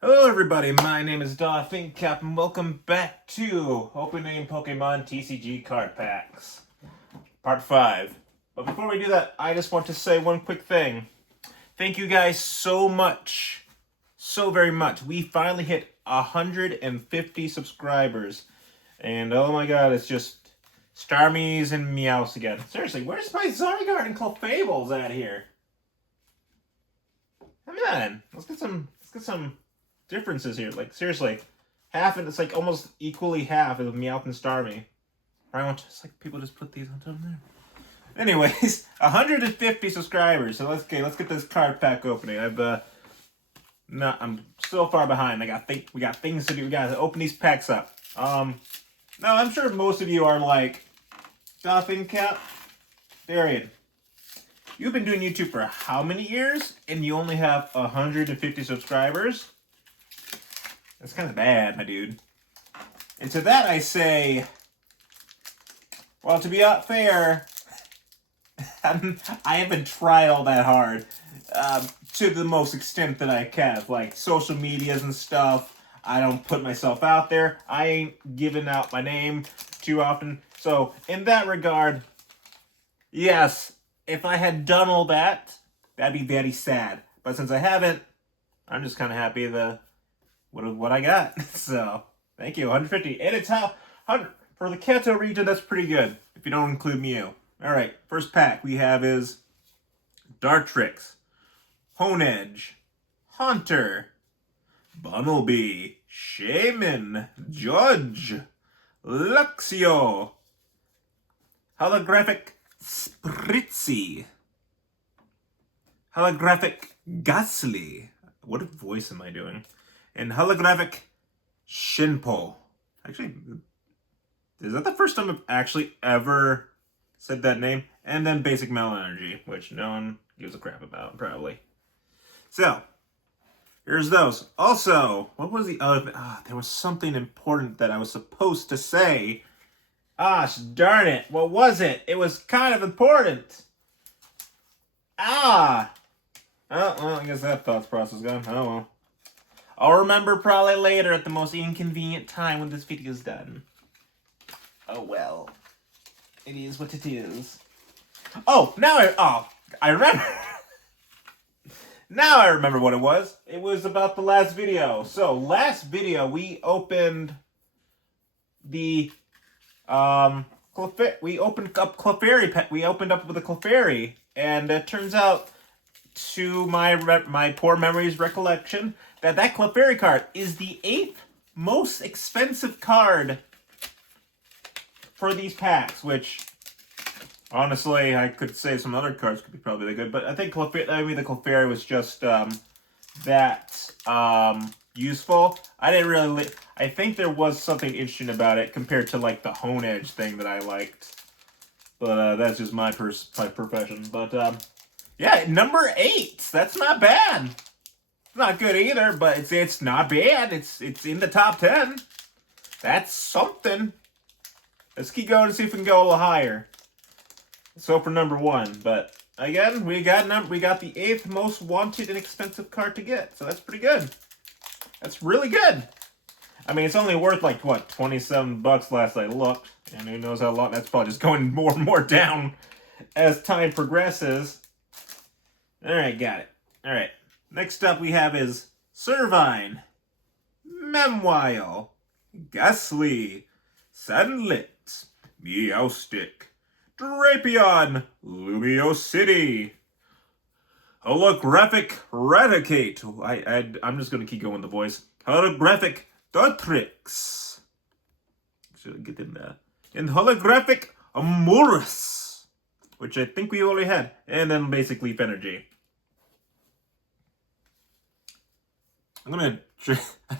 Hello everybody, my name is Cap, and welcome back to Opening Pokemon TCG Card Packs, Part 5. But before we do that, I just want to say one quick thing. Thank you guys so much, so very much. We finally hit 150 subscribers, and oh my god, it's just Starmies and Meows again. Seriously, where's my Zygarde and Clefable's at here? Come on, let's get some differences here. Like, seriously, half, and it's like almost equally half of Meowth and Starmie. I want just like people just put these on top there. Anyways, 150 subscribers. So let's get this card pack opening. I'm still far behind. We got things to do. We gotta open these packs up. Now I'm sure most of you are like, Cap, Darian, you've been doing YouTube for how many years, and you only have 150 subscribers? That's kind of bad, my dude. And to that I say, well, to be fair, I haven't tried all that hard to the most extent that I can. Like social medias and stuff, I don't put myself out there. I ain't giving out my name too often. So in that regard, yes, if I had done all that, that'd be very sad. But since I haven't, I'm just kind of happy what I got. So thank you, 150, and it's how 100 for the Kanto region. That's pretty good if you don't include Mew. All right, first pack we have is Dartrix, Honedge, Haunter, Bunnelby, Shaman, Judge, Luxio, Holographic Spritzy, Holographic Ghastly. What voice am I doing? And Holographic Shinpo. Actually, is that the first time I've actually ever said that name? And then Basic Metal Energy, which no one gives a crap about, probably. So, here's those. Also, what was the other thing? There was something important that I was supposed to say. Darn it. What was it? It was kind of important. Oh, well, I guess that thought process is gone. Oh, well. I'll remember probably later at the most inconvenient time when this video's done. Oh well. It is what it is. Oh, I remember. Now I remember what it was. It was about the last video. So, last video we opened the we opened up Clefairy pet. We opened up with a Clefairy, and it turns out, to my poor memory's recollection, that Clefairy card is the 8th most expensive card for these packs, which, honestly, I could say some other cards could be probably good, but I think the Clefairy was just useful. I think there was something interesting about it compared to, like, the Honedge thing that I liked. But that's just my profession. But, yeah, number 8. That's not bad. Not good either, but it's not bad. It's in the top 10. That's something. Let's keep going and see if we can go a little higher. Let's go for number 1. But again, we got the 8th most wanted and expensive card to get, so that's pretty good. That's really good. I mean, it's only worth like what, $27 last I looked, and who knows how long. That's probably just going more and more down as time progresses. All right, got it. All right. Next up we have is Servine, Memoile, Ghastly, Sandlit, Meowstic, Drapion, Lumiosity, Holographic Raticate. I'm just going to keep going with the voice. Holographic Dartrix. Should get in there. And Holographic Amorous, which I think we already had. And then Basic Leaf Energy. I'm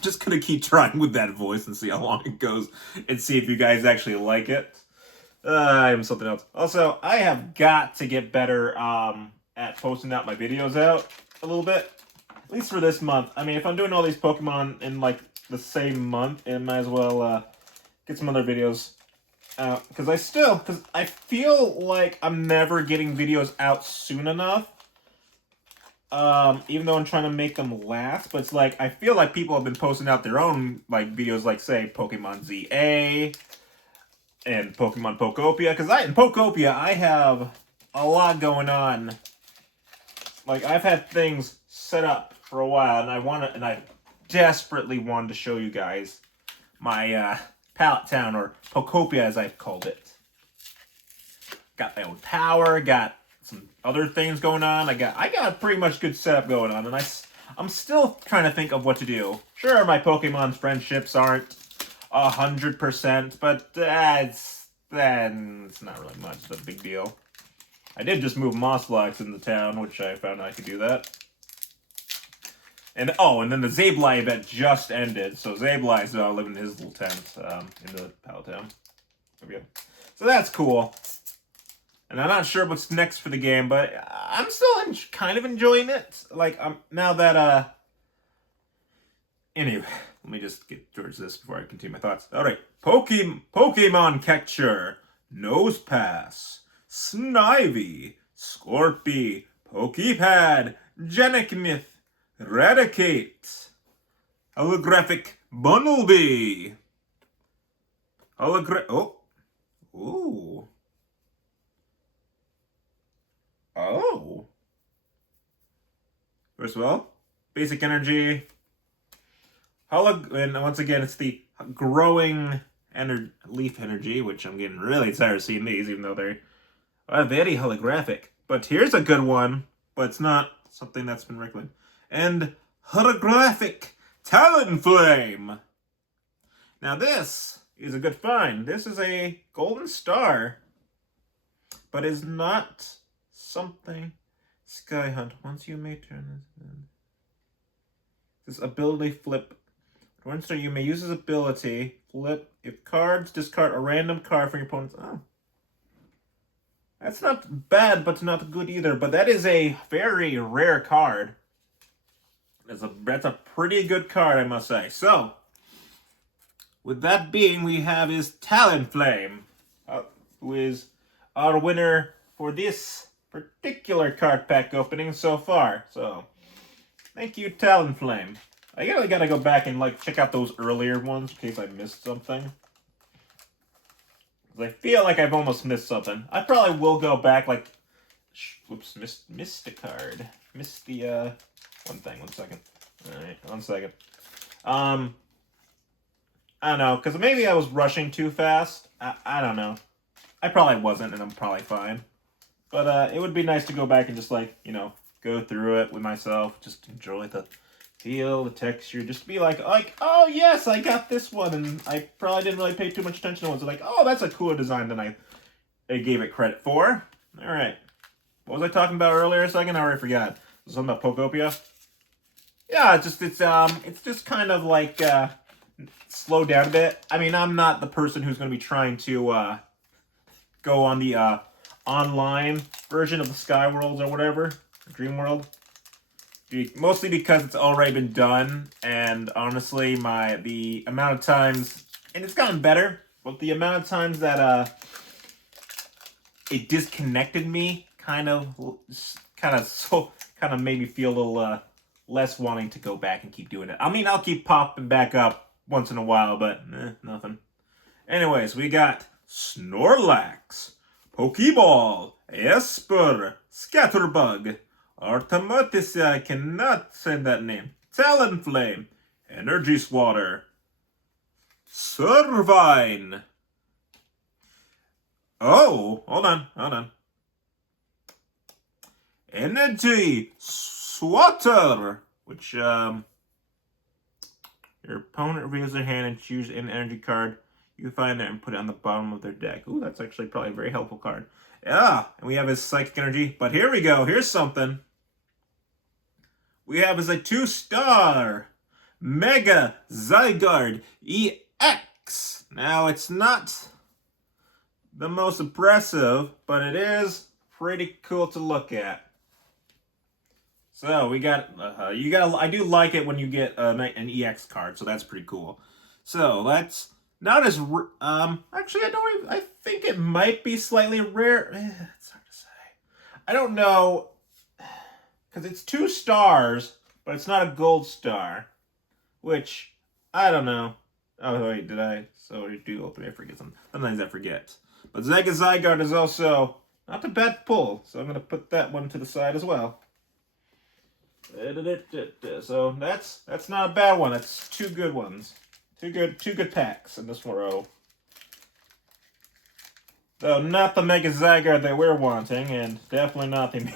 just gonna keep trying with that voice and see how long it goes, and see if you guys actually like it. I am something else. Also, I have got to get better at posting out my videos out a little bit, at least for this month. I mean, if I'm doing all these Pokemon in like the same month, I might as well get some other videos out, because I feel like I'm never getting videos out soon enough. Even though I'm trying to make them last, but it's like I feel like people have been posting out their own like videos, like say Pokemon ZA and Pokemon Pokopia, because in Pokopia I have a lot going on. Like I've had things set up for a while, and I desperately wanted to show you guys my Pallet Town, or Pokopia as I've called it. Got my own tower, got some other things going on. I got a pretty much good setup going on, and I'm still trying to think of what to do. Sure, my Pokemon friendships aren't 100%, but it's not really much of a big deal. I did just move Mossblocks in the town, which I found I could do that. And and then the Zableye event just ended, so Zableye's living in his little tent in the Pallet Town. There we go. So that's cool. And I'm not sure what's next for the game, but I'm still kind of enjoying it. Like, now that, Anyway, let me just get towards this before I continue my thoughts. Alright, Pokemon Catcher, Nosepass, Snivy, Scorpy, Pokepad, Genikmith, Eradicate, Holographic Bunnelby, Ooh. Oh. First of all, basic energy. And once again, it's the growing leaf energy, which I'm getting really tired of seeing these, even though they're very holographic. But here's a good one, but it's not something that's been recommended. And holographic Talonflame. Now this is a good find. This is a golden star, but is not something. Sky Hunt. Once you may turn this ability flip. Once you may use this ability flip. If cards, discard a random card from your opponent's. Oh, that's not bad, but not good either. But that is a very rare card. That's a pretty good card, I must say. So, with that being, we have is Talonflame, who is our winner for this particular card pack opening so far. So, thank you, Talonflame. I really gotta go back and check out those earlier ones in case I missed something. I feel like I've almost missed something. I probably will go back, whoops, missed a card. Missed the, one second. Alright, 1 second. I don't know, because maybe I was rushing too fast. I don't know. I probably wasn't, and I'm probably fine. But it would be nice to go back and just, go through it with myself. Just enjoy the feel, the texture. Just be like, oh, yes, I got this one. And I probably didn't really pay too much attention to it. So oh, that's a cooler design than I gave it credit for. All right. What was I talking about earlier a second? I already forgot. Was something about Pokopia? Yeah, it's just kind of slow down a bit. I mean, I'm not the person who's going to be trying to go on the online version of the Sky Worlds or whatever, Dream World. Mostly because it's already been done, and honestly, the amount of times, and it's gotten better, but the amount of times that it disconnected me kind of made me feel a little less wanting to go back and keep doing it. I mean, I'll keep popping back up once in a while, but nothing. Anyways, we got Snorlax, Pokeball, Esper, Scatterbug, Artemis, I cannot say that name, Talonflame, Energy Swatter, Servine. Oh, hold on. Energy Swatter, which, your opponent reveals their hand and choose an energy card. You find it and put it on the bottom of their deck. Ooh, that's actually probably a very helpful card. Yeah, and we have his Psychic Energy. But here we go. Here's something. We have as a 2-star Mega Zygarde EX. Now, it's not the most impressive, but it is pretty cool to look at. So we got, I do like it when you get an EX card, so that's pretty cool. So that's not as, actually I think it might be slightly rare. It's hard to say. I don't know. Because it's 2 stars, but it's not a gold star. Which, I don't know. Oh, wait, did I? So I do all 3. I forget something. Sometimes I forget. But Zega Zygarde is also not a bad pull. So I'm going to put that one to the side as well. So that's not a bad one. That's 2 good ones. Two good packs in this row. Though not the Mega Zygarde that we're wanting, and definitely not the.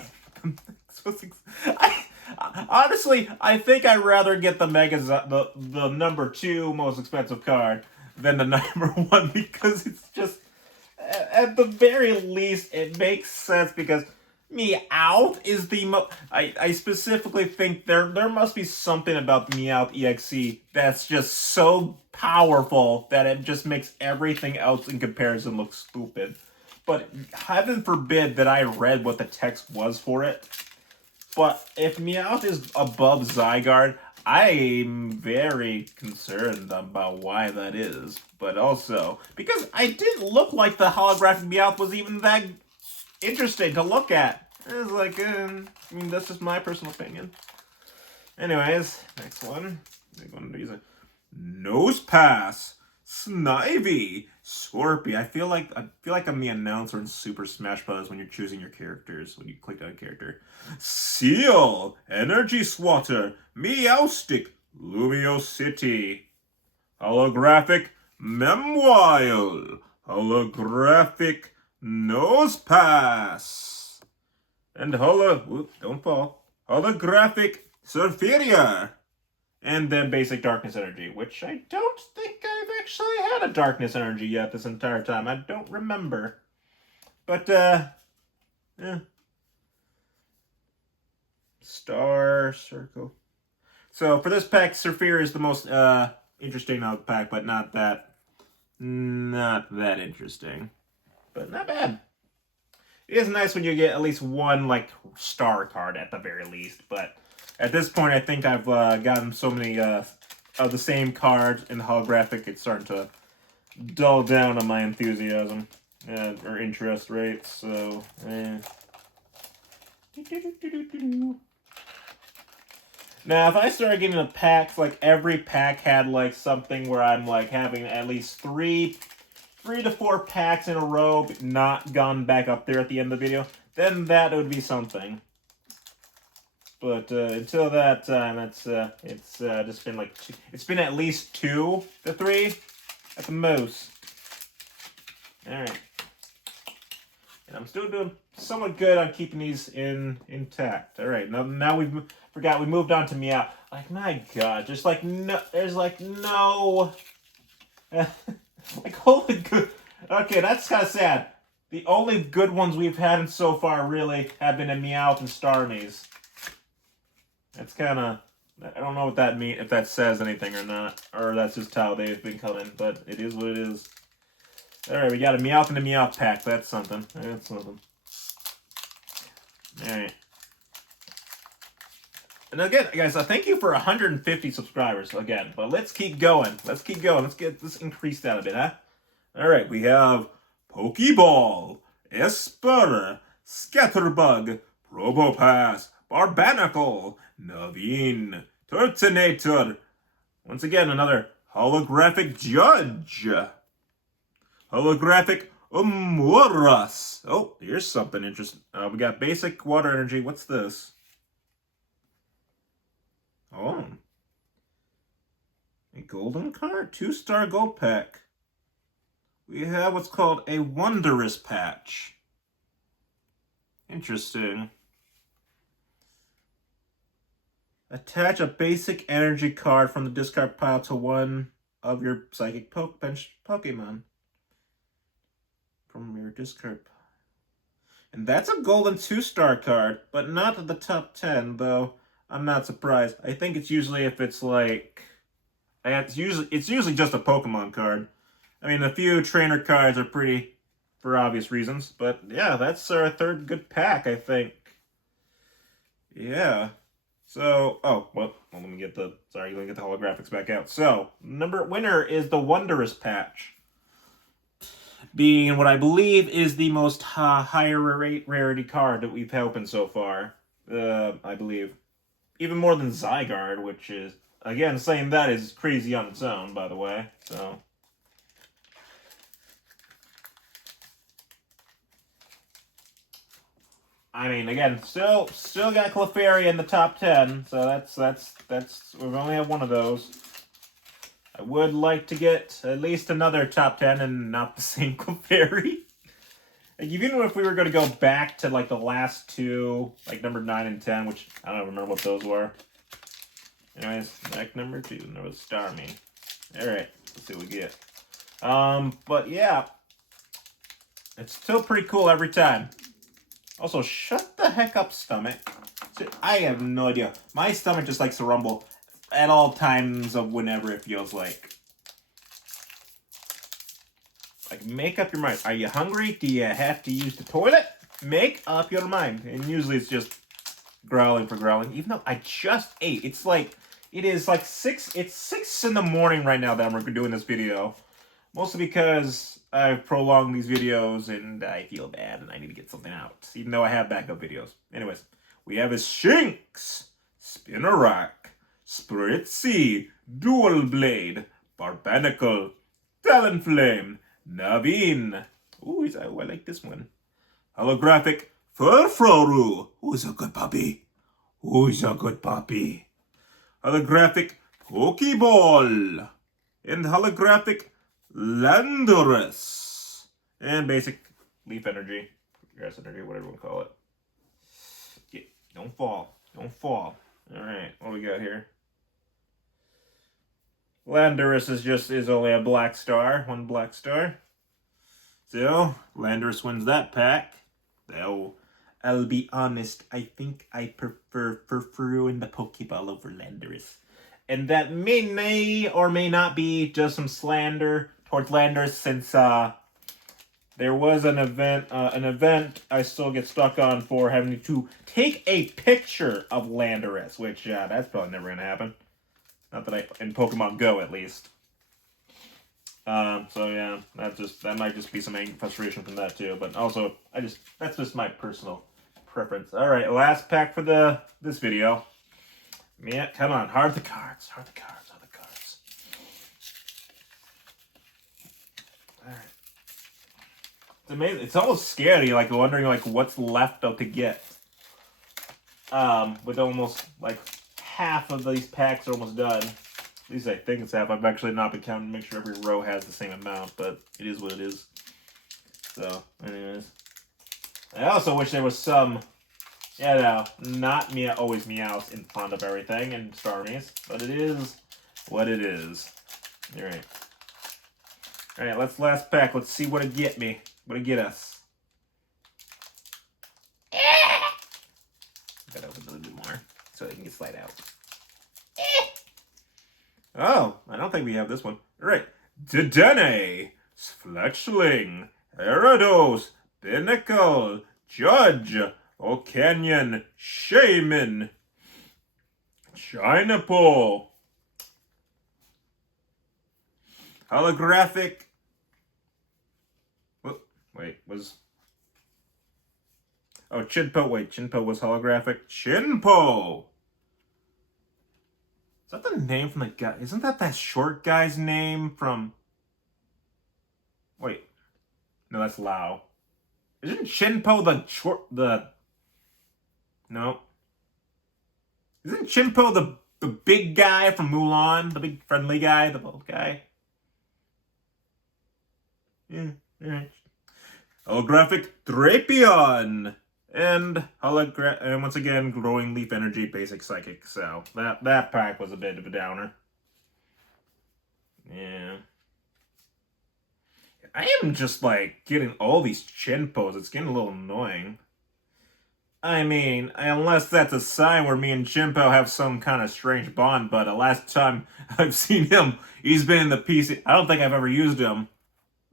Honestly, I think I'd rather get the the number 2 most expensive card than the number 1 because it's just at the very least it makes sense because Meowth is the I specifically think there must be something about the Meowth EXE that's just so powerful that it just makes everything else in comparison look stupid. But heaven forbid that I read what the text was for it. But if Meowth is above Zygarde, I'm very concerned about why that is. But also, because I didn't look like the holographic Meowth was even that interesting to look at. It was like, I mean, that's just my personal opinion. Anyways, next one. I'm going to use a Nose Pass, Snivy, Scorpy. I feel like I'm the announcer in Super Smash Bros. When you're choosing your characters, when you click on a character. Seal, Energy Swatter, Meowstic, Lumio City. Holographic, Memoile, Holographic, Nose Pass. And don't fall. Holographic, Surferior. And then basic Darkness Energy, which I don't think I've actually had a Darkness Energy yet this entire time. I don't remember. But, yeah. Star Circle. So, for this pack, Surferior is the most, interesting out of the pack, but not that interesting. But not bad. It is nice when you get at least one, like, star card at the very least, but at this point, I think I've gotten so many of the same cards in the holographic, it's starting to dull down on my enthusiasm or interest rates. So, Now, if I started getting the packs, like every pack had like something where I'm like having at least three to 4 packs in a row, but not gone back up there at the end of the video, then that would be something. But until that time, it's just been like it's been at least 2 to 3 at the most. All right, and I'm still doing somewhat good on keeping these intact. All right, now we moved on to Meow. Like my God, just like no, there's like no, like holy good. Okay, that's kind of sad. The only good ones we've had so far really have been a Meowth and Starmie's. That's kind of, I don't know what that means, if that says anything or not, or that's just how they've been coming, but it is what it is. Alright, we got a Meowth and a Meowth pack, that's something. That's something. Alright. And again, guys, thank you for 150 subscribers again, but let's keep going. Let's increase that a bit, huh? Alright, we have Pokeball, Esper, Scatterbug, Probopass, Barbanacle, Naveen, Turtonator. Once again, another holographic Judge. Holographic Umurus. Oh, here's something interesting. We got basic water energy. What's this? Oh. A golden card? 2-star gold pack. We have what's called a Wondrous Patch. Interesting. Attach a basic energy card from the discard pile to one of your psychic bench Pokemon. From your discard pile. And that's a golden 2-star card, but not at the top 10, though I'm not surprised. I think it's usually if it's like... It's usually just a Pokemon card. I mean, a few trainer cards are pretty, for obvious reasons. But yeah, that's our 3rd good pack, I think. Yeah. So, let me get the holographics back out. So, winner is the Wondrous Patch. Being what I believe is the most higher rarity card that we've opened so far. I believe. Even more than Zygarde, which is, again, saying that is crazy on its own, by the way. So, I mean, again, still got Clefairy in the top 10, so that's we've only had one of those. I would like to get at least another top 10 and not the same Clefairy. Like, even if we were going to go back to, like, the last two, like, number 9 and 10, which I don't remember what those were. Anyways, deck number 2, and there was Starmie. Alright, let's see what we get. But yeah. It's still pretty cool every time. Also, shut the heck up, stomach. See, I have no idea. My stomach just likes to rumble at all times of whenever it feels like. Like, make up your mind. Are you hungry? Do you have to use the toilet? Make up your mind. And usually it's just growling for growling. Even though I just ate. It's like, it is like 6, it's 6 in the morning right now that I'm doing this video. Mostly because I've prolonged these videos and I feel bad and I need to get something out. Even though I have backup videos. Anyways, we have a Shinx, Spinarak, Spritzy, Dual Blade, Barbanacle, Talonflame, Naveen. Ooh, I like this one. Holographic Furfroru. Who's a good puppy? Who's a good puppy? Holographic Pokeball. And holographic Landorus. And basic Leaf Energy. Grass Energy, whatever you want to call it. Yeah, don't fall. Don't fall. Alright, what do we got here? Landorus is only a black star. One black star. So, Landorus wins that pack. Though, I'll be honest, I think I prefer Furfuru in the Pokeball over Landorus. And that may or may not be just some slander towards Landorus, since there was an event I still get stuck on for having to take a picture of Landorus, which that's probably never gonna happen. Not that in Pokemon Go, at least. So yeah, that might just be some frustration from that too. But also, that's just my personal preference. All right, last pack for this video. Yeah, come on, hard the cards. All right. It's amazing. It's almost scary, like wondering like what's left out to get. With almost like half of these packs are almost done. At least I think it's half. I've actually not been counting to make sure every row has the same amount, but it is what it is. So, anyways. I also wish there was some, not always meows in front of everything and Starmies, but it is what it is. Alright. Alright, let's last pack. Let's see what it get me. What it get us. Gotta open a little bit more so it can slide out. Oh, I don't think we have this one. Alright. Dedenne, Fletchling, Gyarados, Pinnacle, Judge, O'Canyon, Shaman, Chinapool, holographic. Chinpo. Wait, Chinpo was holographic. Chinpo. Is that the name from the guy? Isn't that short guy's name from? Wait, no, that's Lao. Isn't Chinpo No. Isn't Chinpo the big guy from Mulan? The big friendly guy? The bald guy? Yeah, alright. Holographic Drapion! And once again, growing Leaf Energy, basic Psychic. So, that pack was a bit of a downer. Yeah. I am just, like, getting all these Chinpos. It's getting a little annoying. I mean, unless that's a sign where me and Chinpo have some kind of strange bond, but the last time I've seen him, he's been in the PC. I don't think I've ever used him.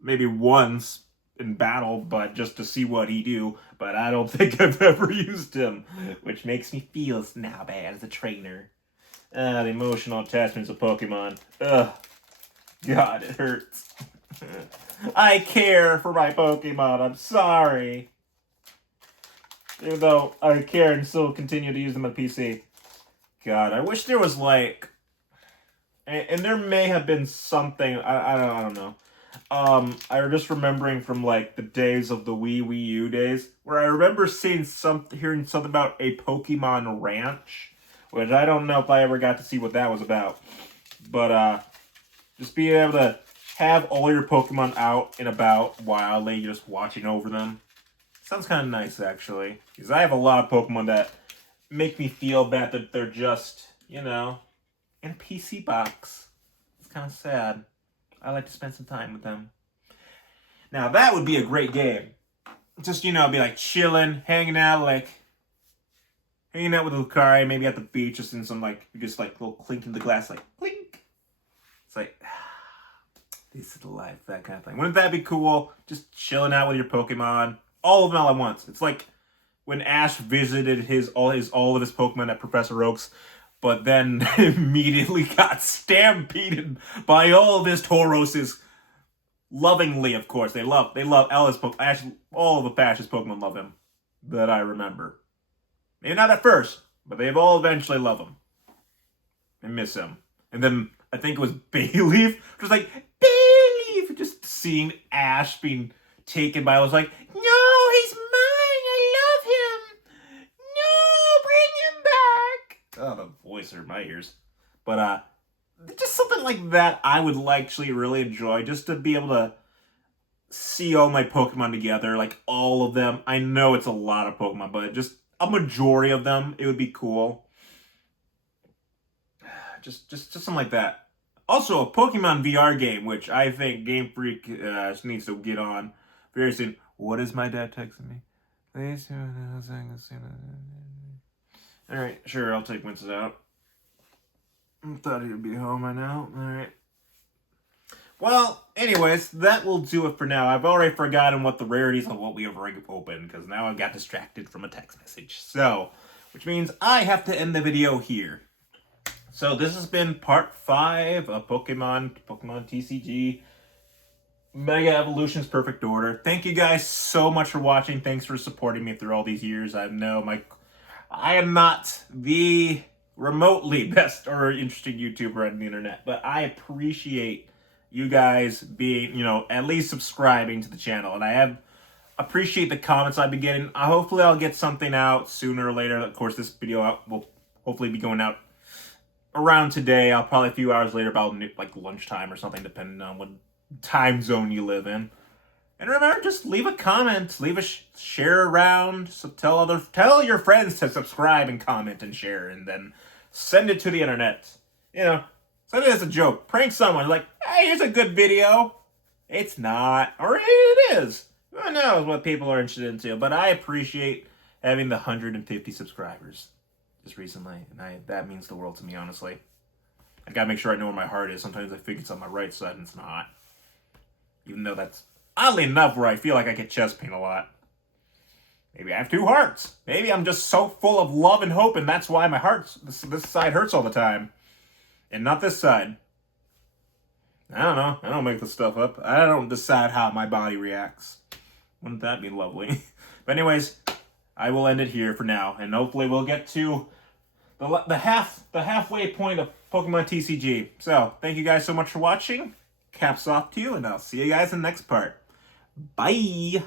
Maybe once in battle, but just to see what he do. But I don't think I've ever used him, which makes me feel now bad as a trainer. The emotional attachments of Pokemon. Ugh. God, it hurts. I care for my Pokemon. I'm sorry. Even though I care and still continue to use them on PC. God, I wish there was like, and there may have been something. I don't know. I'm just remembering from like the days of the Wii U days, where I remember hearing something about a Pokemon Ranch, which I don't know if I ever got to see what that was about. But just being able to have all your Pokemon out and about wildly, just watching over them, sounds kind of nice actually. Because I have a lot of Pokemon that make me feel bad that they're just, in a PC box. It's kind of sad. I like to spend some time with them. Now that would be a great game. Just, be like chilling, hanging out with Lucario, maybe at the beach, just in some just little clink in the glass, like clink. It's like, this is the life, that kind of thing. Wouldn't that be cool? Just chilling out with your Pokemon, all of them all at once. It's like when Ash visited all of his Pokemon at Professor Oak's, but then immediately got stampeded by all of his Tauroses. Lovingly, of course. They love Ella's Pokemon. All of Ash's Pokemon love him. That I remember. Maybe not at first, but they've all eventually love him. And miss him. And then, I think it was Bayleaf. Just like, Bayleaf! Just seeing Ash being taken by, I was like, no, he's mine! I love him! No, bring him back! Oh, the voice hurt my ears. But, just something like that I would actually really enjoy, just to be able to see all my Pokemon together, like all of them. I know it's a lot of Pokemon, but just a majority of them, it would be cool. Just something like that. Also, a Pokemon VR game, which I think Game Freak needs to get on very soon. What is my dad texting me? Please. Alright, sure, I'll take Winston out. I thought he would be home by now. Alright. Well, anyways, that will do it for now. I've already forgotten what the rarities of what we have already opened, because now I got distracted from a text message. So, which means I have to end the video here. So this has been part 5 of Pokemon TCG Mega Evolutions Perfect Order. Thank you guys so much for watching. Thanks for supporting me through all these years. I know I am not the remotely best or interesting YouTuber on the internet, but I appreciate you guys being, at least subscribing to the channel. And I appreciate the comments I've been getting. Hopefully I'll get something out sooner or later. Of course, this video will hopefully be going out around today. I'll probably a few hours later, about like lunchtime or something, depending on what time zone you live in. And remember, just leave a comment, leave a share around, so tell your friends to subscribe and comment and share, and then send it to the internet. Send it as a joke. Prank someone, like, hey, here's a good video. It's not, or it is. Who knows what people are interested into, but I appreciate having the 150 subscribers just recently, and that means the world to me, honestly. I gotta make sure I know where my heart is. Sometimes I think it's on my right side, and it's not. Even though that's oddly enough where I feel like I get chest pain a lot. Maybe I have 2 hearts. Maybe I'm just so full of love and hope, and that's why my this side hurts all the time. And not this side. I don't know. I don't make this stuff up. I don't decide how my body reacts. Wouldn't that be lovely? But anyways, I will end it here for now, and hopefully we'll get to the halfway point of Pokemon TCG. So, thank you guys so much for watching. Caps off to you, and I'll see you guys in the next part. Bye!